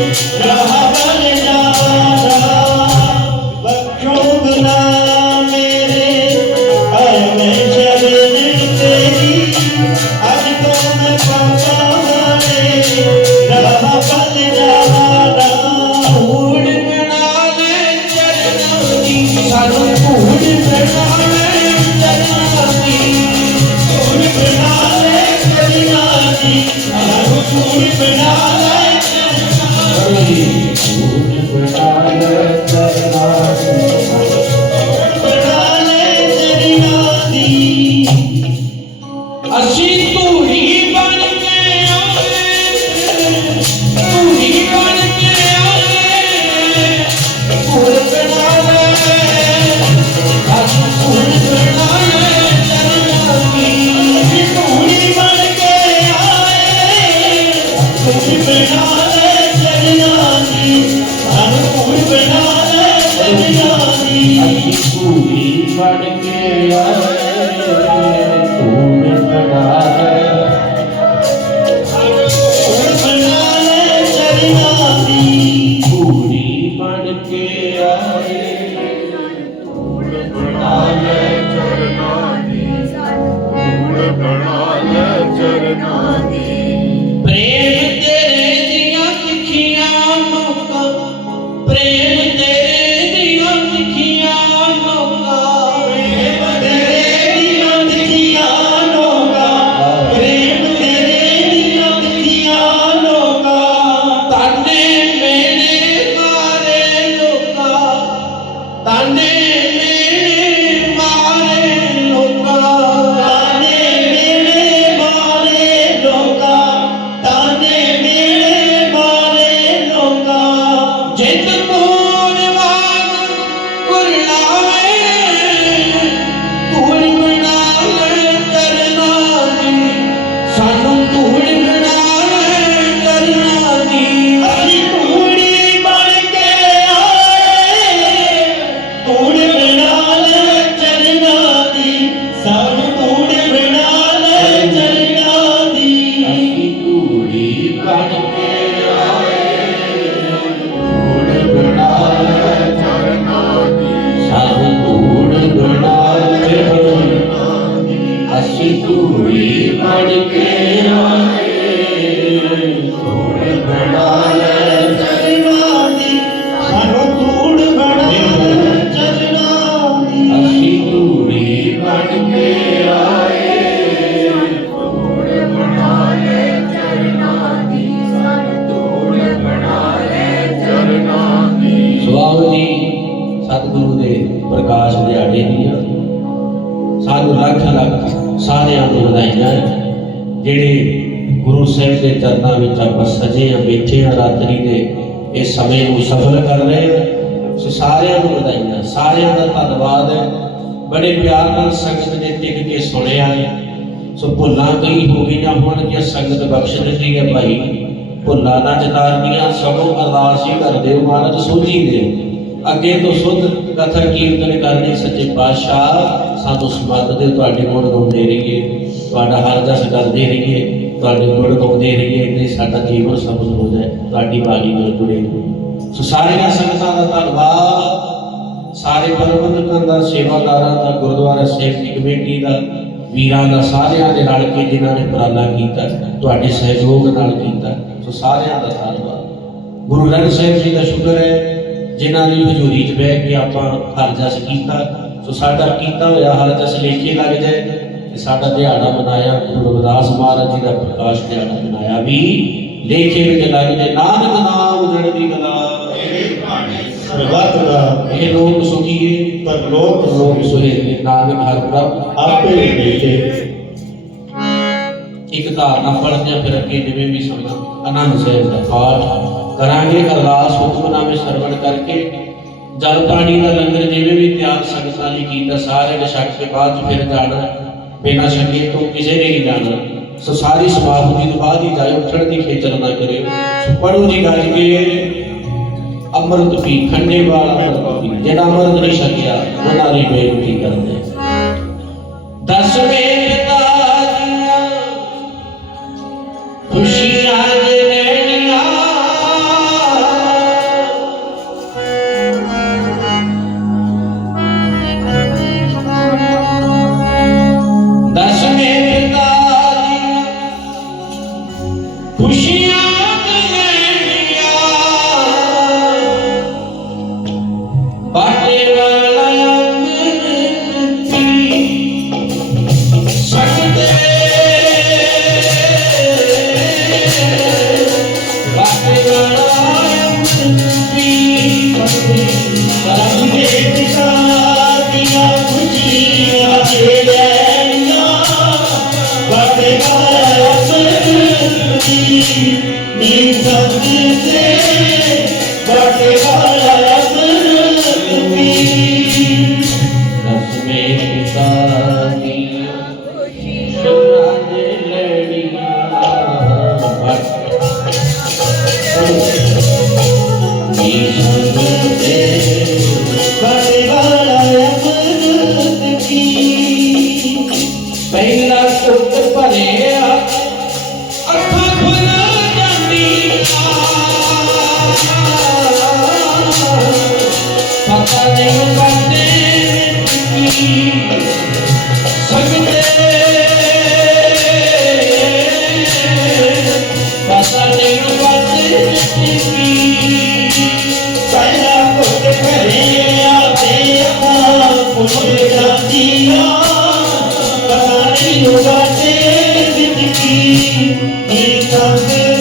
Raha ਚਰਨਾਂ ਦੇ ਚਰਨਾਂ ਵਿੱਚ ਆਪਾਂ ਸਜੇ ਆ ਬੈਠੇ ਆ ਰਾਤਰੀ ਦੇ। ਇਸ ਸਮੇਂ ਨੂੰ ਸਫਲ ਕਰ ਰਹੇ ਆ ਸੋ ਸਾਰਿਆਂ ਨੂੰ ਵਧਾਈਆਂ। ਸਾਰਿਆਂ ਦਾ ਧੰਨਵਾਦ ਹੈ। ਬੜੇ ਪਿਆਰ ਨਾਲ ਸੰਗਤ ਨੇ ਟਿਕ ਕੇ ਸੁਣਿਆ ਹੈ। ਸੋ ਭੁੱਲਾਂ ਕਈ ਹੋ ਗਈਆਂ ਹੋਣਗੀਆਂ, ਸੰਗਤ ਬਖਸ਼ ਦਿੱਤੀ ਹੈ ਭਾਈ। ਭੁੱਲਾਂ ਨਾ ਜਤਾਰਨੀਆਂ ਸਗੋਂ ਅਰਦਾਸ ਹੀ ਕਰਦੇ ਹੋ, ਮਹਾਰਾਜ ਸੋਝੀ ਦੇ। ਅੱਗੇ ਤੋਂ ਸੁਧ ਕਥਾ ਕੀਰਤਨ ਕਰਨੀ ਸੱਚੇ ਪਾਤਸ਼ਾਹ। ਸਾਨੂੰ ਸਮਤ ਦੇ ਤੁਹਾਡੇ ਕੋਲ ਗਾਉਂਦੇ ਰਹੀਏ। ਤੁਹਾਡਾ ਹਰ ਜਸ ਕਰਦੇ ਰਹੀਏ। ਤੁਹਾਡੇ ਗੁਣ ਗਾਉਂਦੇ ਰਹੀਏ ਤੇ ਸਾਡਾ ਜੀਵਨ ਸਫਲ ਹੋ ਜਾਏ, ਤੁਹਾਡੀ ਬਾਣੀ ਨਾਲ ਜੁੜੇ ਸੋ ਸਾਰੀਆਂ ਸੰਗਤਾਂ ਦਾ ਧੰਨਵਾਦ। ਸਾਰੇ ਪ੍ਰਬੰਧਕਾਂ ਦਾ, ਸੇਵਾਦਾਰਾਂ ਦਾ, ਗੁਰਦੁਆਰਾ ਸਾਹਿਬ ਕਮੇਟੀ ਦਾ, ਵੀਰਾਂ ਦਾ, ਸਾਰਿਆਂ ਦੇ ਰਲ ਕੇ ਜਿਨ੍ਹਾਂ ਨੇ ਉਪਰਾਲਾ ਕੀਤਾ, ਤੁਹਾਡੇ ਸਹਿਯੋਗ ਨਾਲ ਕੀਤਾ। ਸੋ ਸਾਰਿਆਂ ਦਾ ਧੰਨਵਾਦ। ਗੁਰੂ ਗ੍ਰੰਥ ਸਾਹਿਬ ਜੀ ਦਾ ਸ਼ੁਕਰ ਹੈ, ਜਿਨ੍ਹਾਂ ਦੀ ਹਜ਼ੂਰੀ 'ਚ ਬਹਿ ਕੇ ਆਪਾਂ ਹਰ ਜਸ ਕੀਤਾ। ਸੋ ਸਾਡਾ ਕੀਤਾ ਹੋਇਆ ਹਰ ਜਸ ਲੇਖੇ ਲੱਗ ਜਾਏ। ਤੇ ਸਾਡਾ ਦਿਹਾੜਾ ਮਨਾਇਆ ਗੁਰੂ ਰਵਿਦਾਸ ਮਹਾਰਾਜ ਜੀ ਦਾ ਪ੍ਰਕਾਸ਼ ਦਿਹਾੜਾ ਮਨਾਇਆ ਵੀ ਲੇਖੇ ਵਿੱਚ ਲੱਗ ਜਾਏ ਨਾਨਕ ਨਾਮ ਜੜਦੀ ਗਲਾ ਸਰਬੱਤ ਦਾ ਇਹ ਲੋਕ ਸੁਖੀਏ ਪਰਲੋਕ ਲੋਕ ਸੁਹੇਲੇ ਨਾਨਕ ਹਰ ਪ੍ਰਭ। ਆਪੇ ਮਿਲਦੇ ਇੱਕ ਧਾਰਨਾ ਪੜ੍ਹਦੇ ਹਾਂ ਫਿਰ ਅੱਗੇ ਜਿਵੇਂ ਵੀ ਸਮਾਂ ਆਨੰਦ ਸਾਹਿਬ ਦਾ ਪਾਠ। ਕਰਾਂਗੇ ਅਰਦਾਸ ਹੁਕਮਨਾਮੇ ਸਰਵਣ ਕਰਕੇ। ਜਲ ਪਾਣੀ ਦਾ ਲੰਗਰ ਜਿਵੇਂ ਵੀ ਤਿਆਗ ਸੰਗਤਾਂ ਲਈ ਕੀਤਾ ਸਾਰੇ ਨੇ ਛਕ ਕੇ ਬਾਅਦ ਫਿਰ ਜਾਣਾ। ਬਿਨਾਂ ਛਕੇ ਤੋਂ ਕਿਸੇ ਨੇ ਨਹੀਂ ਜਾਣਾ ਸੋ ਸਾਰੀ ਸਮਾਪਤੀ ਤੋਂ ਬਾਅਦ ਹੀ ਜਾਇਓ ਉੱਠਣ ਦੀ ਖੇਚਲ ਨਾ ਕਰਿਓ ਸੋ ਪੜੋ ਜੀ ਗੱਜ ਕੇ ਅੰਮ੍ਰਿਤ ਪੀ ਖੰਡੇ ਵਾਲਾ ਅੰਮ੍ਰਿਤ ਪੀ ਜਿਹੜਾ ਅੰਮ੍ਰਿਤ ਨਹੀਂ ਛਕਿਆ ਉਹਨਾਂ ਦੀ ਬੇਨਤੀ ਕਰਦੇ ਦਸਵੇਂ सभी के बटे बा He told me.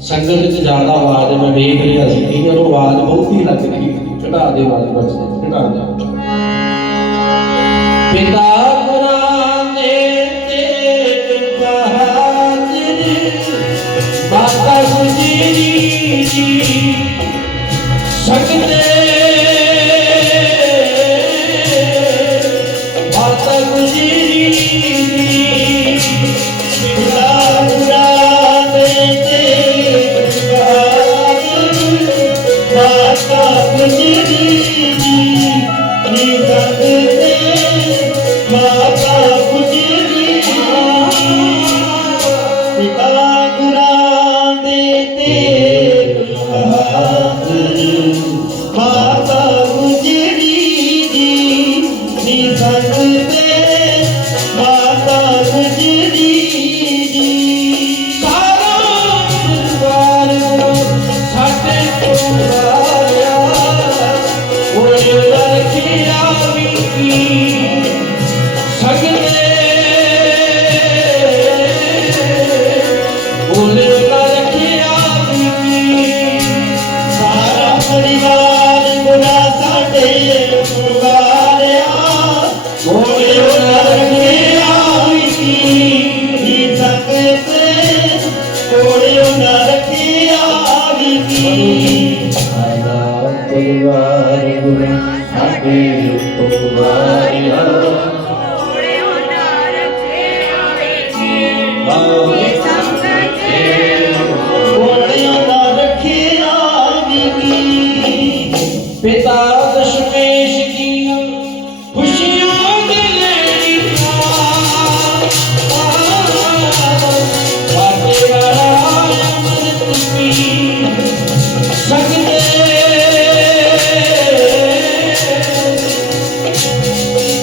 ਸੰਗਤ ਵਿੱਚ ਜ਼ਿਆਦਾ ਆਵਾਜ਼ ਮੈਂ ਵੇਖ ਰਿਹਾ ਸੀ ਇਹਨਾਂ ਨੂੰ ਆਵਾਜ਼ ਹੀ ਲੱਗ ਰਹੀ ਘਟਾ ਦੇ ਆਵਾਜ਼ ਬਖਸ਼ੇ ਘਟਾ ਦੇ। ਪਿਤਾ ਗੁਰਾਂ ਦੇ ਤੇਗ ਬਹਾਦਰ ਮਾਤਾ ਗੁਜਰੀ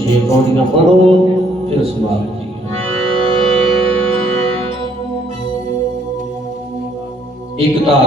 શ્રી ગૌરીના પડો તિરસ્માર એકતા